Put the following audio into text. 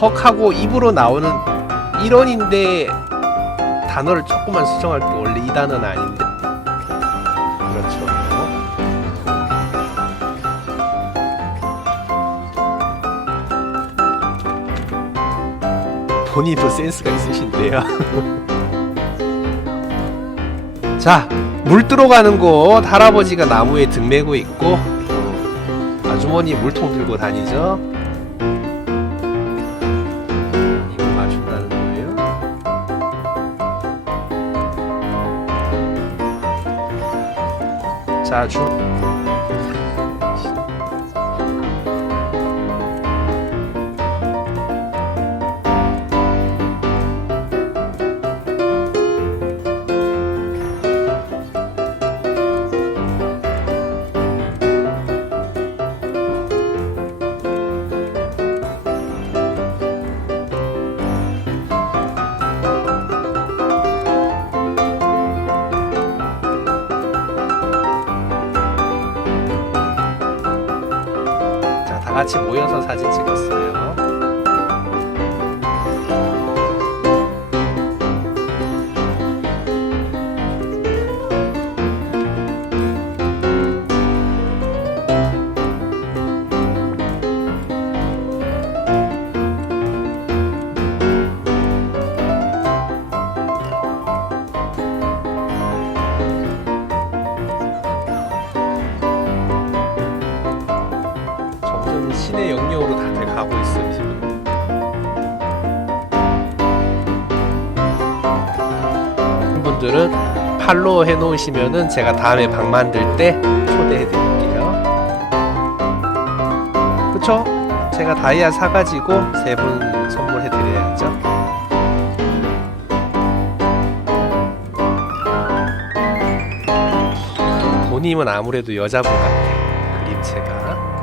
헉 하고 입으로 나오는 1원인데 단어를 조금만 수정할 게 원래 이 단어는 아닌데. 그렇죠. 본인도 센스가 있으신데요. 자, 물 들어가는 곳. 할아버지가 나무에 등 메고 있고 어, 아주머니 물통 들고 다니죠. 자, 주. 다 같이 모여서 사진 찍었어요. 점점 신의 영역으로 다들 가고 있어요 지금. 분들은 팔로우 해놓으시면은 제가 다음에 방 만들 때 초대해드릴게요. 그쵸? 제가 다이아 사가지고 세 분 선물해드려야죠. 본인은 아무래도 여자분 같아 그림체가.